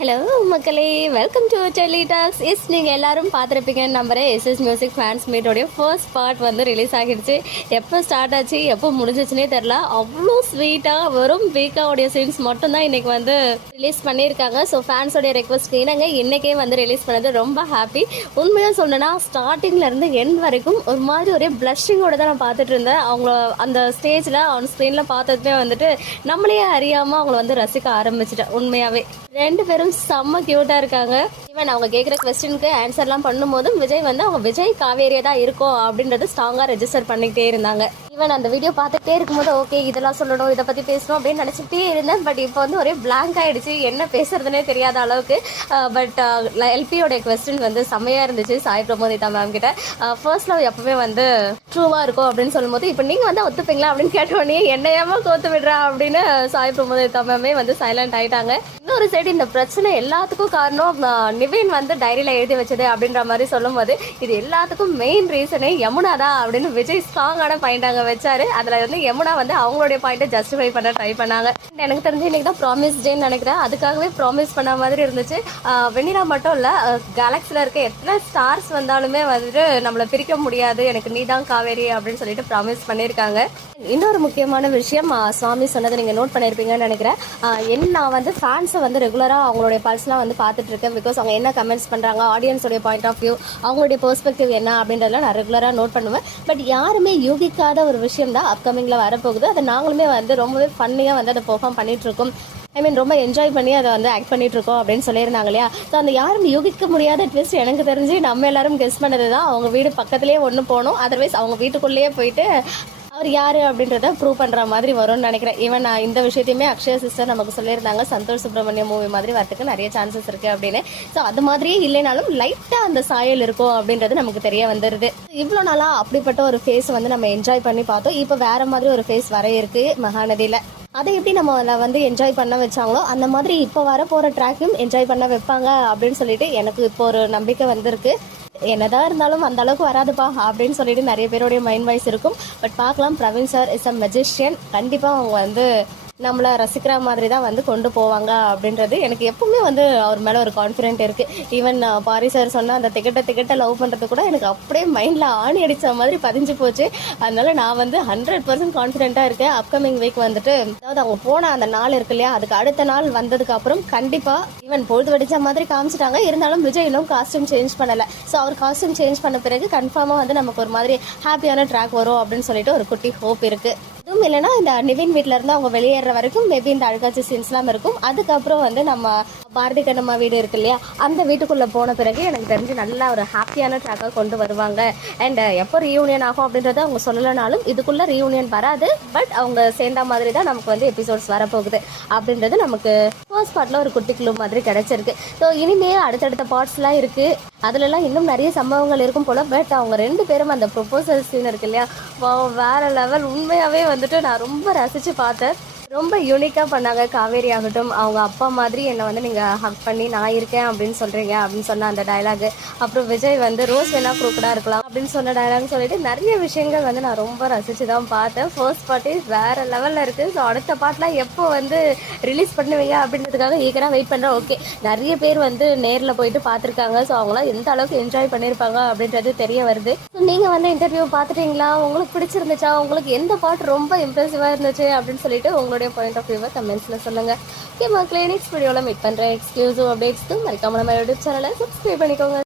Hello மக்களே. Welcome to tele talks yes நீங்கள் எல்லாரும் பார்த்துருப்பீங்கன்னு நம்புறேன் எஸ்எஸ் மியூசிக் ஃபேன்ஸ் மீட்டோடைய ஃபர்ஸ்ட் பார்ட் வந்து ரிலீஸ் ஆகிடுச்சு. எப்போ ஸ்டார்ட் ஆச்சு எப்போ முடிஞ்சிச்சுனே தெரில அவ்வளோ ஸ்வீட்டாக வெறும் வீக்காவுடைய சீன்ஸ் மட்டும்தான் இன்றைக்கி வந்து ரிலீஸ் பண்ணியிருக்காங்க. ஸோ ஃபேன்ஸோடைய ரெக்வஸ்ட் இணங்க இன்னைக்கே வந்து ரிலீஸ் பண்ணது ரொம்ப ஹாப்பி உண்மையாக சொல்லணும்னா ஸ்டார்டிங்லேருந்து எண்ட் வரைக்கும் ஒரு மாதிரி ஒரே பிளஷிங்கோட தான் நான் பார்த்துட்டு இருந்தேன். அவங்கள அந்த ஸ்டேஜில் அவன் ஸ்க்ரீனில் பார்த்ததுமே வந்துட்டு நம்மளே அறியாமல் அவங்கள வந்து ரசிக்க ஆரம்பிச்சிட்டேன் உண்மையாகவே ரெண்டு பேரும் செம்ம க்யூட்டாக இருக்காங்க. ஈவன் அவங்க கேட்குற கொஸ்டினுக்கு ஆன்சர்லாம் பண்ணும்போதும் விஜய் வந்து அவங்க விஜய் காவேரியா தான் இருக்கும் அப்படின்றது ஸ்ட்ராங்காக ரெஜிஸ்டர் பண்ணிக்கிட்டே இருந்தாங்க. ஈவன் அந்த வீடியோ பார்த்துட்டே இருக்கும்போது ஓகே இதெல்லாம் சொல்லணும் இதை பற்றி பேசணும் அப்படின்னு நினச்சிட்டே இருந்தேன். பட் இப்போ வந்து ஒரே பிளாங்க் ஆகிடுச்சு என்ன பேசுறதுனே தெரியாத அளவுக்கு. பட் எல்பியோட கொஸ்டின் வந்து செம்மையாக இருந்துச்சு. சாய் பிரமோதிதா மேம் கிட்ட. ஃபர்ஸ்ட் லவ் எப்பவுமே வந்து ட்ரூவாக இருக்கும் அப்படின்னு சொல்லும்போது இப்போ நீங்கள் வந்து ஒத்துப்பீங்களா அப்படின்னு கேட்டோடனே என்ன கோத்து விடுறா அப்படின்னு சாய் பிரமோதிதா மேமே வந்து சைலண்ட் ஆயிட்டாங்க. இன்னொரு சைடு இந்த பிரச்சனை எல்லாத்துக்கும் காரணம் ஆஹ், வந்து டைரியில் எழுதி வச்சது அப்படின்ற மாதிரி சொல்லும்போது இது எல்லாத்துக்கும் மெயின் ரீசனே யமுனா தான் அப்படின்னு விஜய் ஸ்ட்ராங்கான பாயிண்ட் அங்கே வச்சாரு. அதில் வந்து யமுனா வந்து அவங்களுடைய பாயிண்ட்டை ஜஸ்டிஃபை பண்ண ட்ரை பண்ணாங்க. எனக்கு தெரிஞ்சு இன்னைக்கு தான் ப்ராமிஸ் டேன்னு நினைக்கிறேன். அதுக்காகவே ப்ராமிஸ் பண்ண மாதிரி இருந்துச்சு. வெண்ணிலா மட்டும் இல்லை கேலக்ஸியில் இருக்க எத்தனை ஸ்டார்ஸ் வந்தாலுமே வந்துட்டு நம்மளை பிரிக்க முடியாது. எனக்கு நீ தான் காவேரி அப்படின்னு சொல்லிட்டு ப்ராமிஸ் பண்ணியிருக்காங்க. இன்னொரு முக்கியமான விஷயம் சுவாமி சொன்னதை நீங்கள் நோட் பண்ணியிருப்பீங்கன்னு நினைக்கிறேன். என் நான் வந்து ஃபேன்ஸை வந்து ரெகுலராக அவங்களுடைய பல்ஸ்லாம் வந்து பார்த்துட்டு இருக்கேன். பிகாஸ் அவங்க என்ன கமெண்ட்ஸ் பண்ணுறாங்க ஆடியன்ஸோடைய பாயிண்ட் ஆஃப் வியூ அவங்களுடைய பெர்ஸ்பெக்டிவ் என்ன அப்படின்றதெல்லாம் நான் ரெகுலராக நோட் பண்ணுவேன். பட் யாருமே யூகிக்காத ஒரு விஷயம் தான் அப்கமிங்கில் வரப்போகுது. அதை நாங்களுமே வந்து ரொம்பவே ஃபன்னியாக வந்து அதை பெர்ஃபார்ம் பண்ணிகிட்ருக்கோம் ஐ மீன் ரொம்ப என்ஜாய் பண்ணி அதை வந்து ஆக்ட் பண்ணிட்டு இருக்கோம் அப்படின்னு சொல்லியிருந்தாங்க இல்லையா? ஸோ அந்த யாரும் யூகிக்க முடியாத ட்விஸ்ட் எனக்கு தெரிஞ்சு நம்ம எல்லாரும் கெஸ் பண்ணது தான் அவங்க வீடு பக்கத்துலேயே ஒன்று போகணும் அதர்வைஸ் அவங்க வீட்டுக்குள்ளேயே போயிட்டு அவர் யாரு அப்படின்றத ப்ரூவ் பண்ற மாதிரி வரும்னு நினைக்கிறேன். ஈவன் நான் இந்த விஷயத்தையுமே அக்ஷய சிஸ்டர் நமக்கு சொல்லியிருந்தாங்க. சந்தோஷ் சுப்ரமணியம் மூவி மாதிரி வரதுக்கு நிறைய சான்சஸ் இருக்கு அப்படின்னு. ஸோ அது மாதிரியே இல்லைனாலும் லைட்டா அந்த சாயல் இருக்கும் அப்படின்றது நமக்கு தெரிய வந்துருது. இவ்வளோ நாளா அப்படிப்பட்ட ஒரு ஃபேஸ் வந்து நம்ம என்ஜாய் பண்ணி பார்த்தோம். இப்போ வேற மாதிரி ஒரு ஃபேஸ் வர இருக்கு மகாநதியில. அதை எப்படி நம்ம வந்து என்ஜாய் பண்ண வச்சாங்களோ அந்த மாதிரி இப்போ வர போகிற ட்ராக்கையும் என்ஜாய் பண்ண வைப்பாங்க அப்படின்னு சொல்லிட்டு எனக்கு இப்போ ஒரு நம்பிக்கை வந்திருக்கு. என்னதான் இருந்தாலும் அந்த அளவுக்கு வராதுப்பா அப்படின்னு சொல்லிட்டு நிறைய பேருடைய மைண்ட் வாய்ஸ் இருக்கும். பட் பார்க்கலாம் Praveen sir is a magician கண்டிப்பாக அவங்க வந்து நம்மளை ரசிக்கிற மாதிரி தான் வந்து கொண்டு போவாங்க அப்படின்றது எனக்கு எப்பவுமே வந்து அவர் மேலே ஒரு கான்ஃபிடென்ட் இருக்கு. ஈவன் பாரி சார் சொன்ன அந்த திகட்ட திகட்ட லவ் பண்ணுறது கூட எனக்கு அப்படியே மைண்டில் ஆணி அடித்த மாதிரி பதிஞ்சு போச்சு. அதனால நான் வந்து ஹண்ட்ரட் பர்சன்ட் கான்ஃபிடென்ட்டாக இருக்கேன். அப்கமிங் வீக் வந்துட்டு அதாவது அவங்க போன அந்த நாள் இருக்கு இல்லையா அதுக்கு அடுத்த நாள் வந்ததுக்கு அப்புறம் கண்டிப்பாக ஈவன் பொழுது வெடிச்ச மாதிரி காமிச்சிட்டாங்க. இருந்தாலும் விஜய் இன்னும் காஸ்டியூம் சேஞ்ச் பண்ணலை. ஸோ அவர் காஸ்டியூம் சேஞ்ச் பண்ண பிறகு கன்ஃபார்மாக வந்து நமக்கு ஒரு மாதிரி ஹாப்பியான ட்ராக் வரும் அப்படின்னு சொல்லிட்டு ஒரு குட்டி ஹோப் இருக்குது இதுவும் இல்லைன்னா இந்த நிவின் வீட்ல இருந்து அவங்க வெளியேற வரைக்கும் மேபி இந்த அழுகாட்சி சீன்ஸ்லாம் இருக்கும். அதுக்கப்புறம் வந்து நம்ம பாரதி கண்ணம்மா வீடு இருக்கு இல்லையா? அந்த வீட்டுக்குள்ள போன பிறகு எனக்கு தெரிஞ்சு நல்லா ஒரு ஹாப்பியான ட்ராக்காக கொண்டு வருவாங்க. அண்ட் எப்போ ரீயூனியன் ஆகும் அப்படின்றத அவங்க சொல்லலைனாலும் இதுக்குள்ள ரீயூனியன் வராது. பட் அவங்க சேர்ந்த மாதிரி தான் நமக்கு வந்து எபிசோட்ஸ் வரப்போகுது. அப்படின்றது நமக்கு ஃபர்ஸ்ட் பார்ட்ல ஒரு குட்டி கிளூ மாதிரி கிடைச்சிருக்கு. ஸோ இனிமே அடுத்தடுத்த பார்ட்ஸ்லாம் இருக்குது அதுலலாம் இன்னும் நிறைய சம்பவங்கள் இருக்கும் போல. பட் அவங்க ரெண்டு பேரும் அந்த ப்ரொப்போசல் சீன் இருக்கு இல்லையா? வேறு லெவல் உண்மையாகவே வந்துட்டு நான் ரொம்ப ரசித்து பார்த்தேன். ரொம்ப யூனிக்காக பண்ணாங்க. காவேரி ஆகட்டும் அவங்க அப்பா மாதிரி என்னை வந்து நீங்கள் ஹக் பண்ணி நான் இருக்கேன் அப்படின்னு சொல்கிறீங்க அப்படின்னு சொன்ன அந்த டயலாக் அப்புறம் விஜய் வந்து ரோஸ் வேணா குரூக்கடாக இருக்கலாம் அப்படின்னு சொன்ன டைலாக் சொல்லிட்டு நிறைய விஷயங்கள் வந்து நான் ரொம்ப ரசித்து தான் பார்த்தேன் ஃபர்ஸ்ட் பார்ட்டி வேற லெவலில் இருக்குது ஸோ அடுத்த பாட்டெலாம் எப்போ வந்து ரிலீஸ் பண்ணுவீங்க அப்படின்றதுக்காக ஈக்கராக வெயிட் பண்ணுறேன் ஓகே நிறைய பேர் வந்து நேரில் போயிட்டு பார்த்துருக்காங்க. ஸோ அவங்களாம் எந்த அளவுக்கு என்ஜாய் பண்ணியிருப்பாங்க அப்படின்றது தெரிய வருது. ஸோ நீங்கள் வந்து இன்டர்வியூ பார்த்துட்டீங்களா? உங்களுக்கு பிடிச்சிருந்துச்சா? உங்களுக்கு எந்த பாட்டு ரொம்ப இம்ப்ரெசிவாக இருந்துச்சு அப்படின்னு சொல்லிட்டு உங்களுடைய பாயிண்ட் ஆஃப் வியூவை கமெண்ட்ஸில் சொல்லுங்கள் ஓகே மக்களே நெக்ஸ்ட் வீடியோவில் மீட் பண்ணுற எக்ஸ்க்ளூசிவ் அப்டேட்ஸ்க்கு மறக்காம நம்ம யூடியூப் சேனலை சப்ஸ்கிரைப் பண்ணிக்கோங்க.